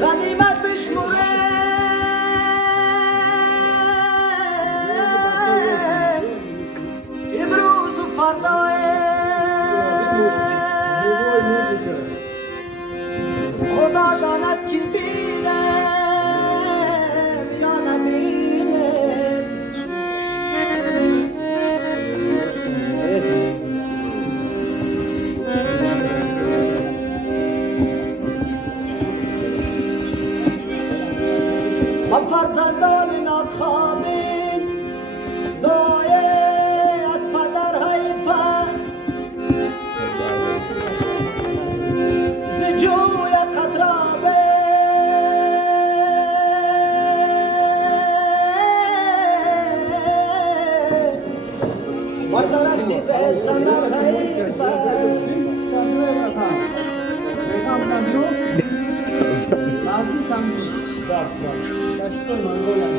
غنیمت بشموره امروز و فردا خدا داند کی بینم یا نبینم فرزندان ناکامل دایه از پدر حیف است ز جوی قطرابه مرزرختی به سندر حیف است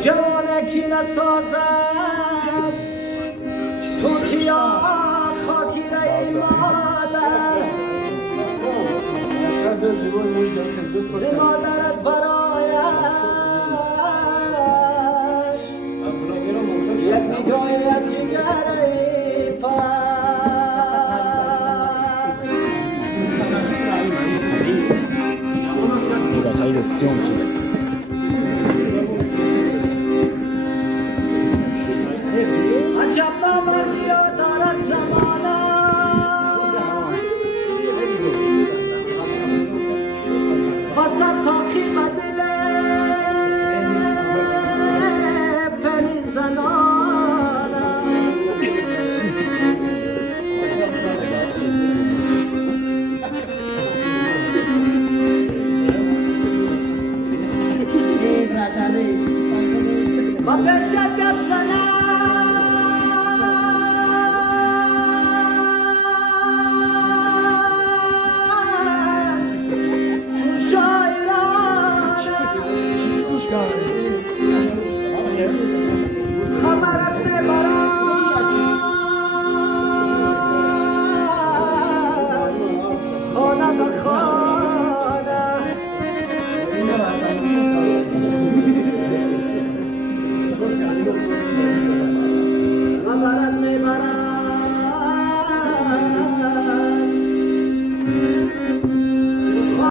جوانکی نسازد توتیا خاکی رای مادر ز مادر از برایش یک نگاهی از جگر حیف است عجب نامردی دارد زمانه با سر تاقیم دل فنی زنانه با فرشت گپ زنم چون شاعرانم خبرت نبرم خانه به خانه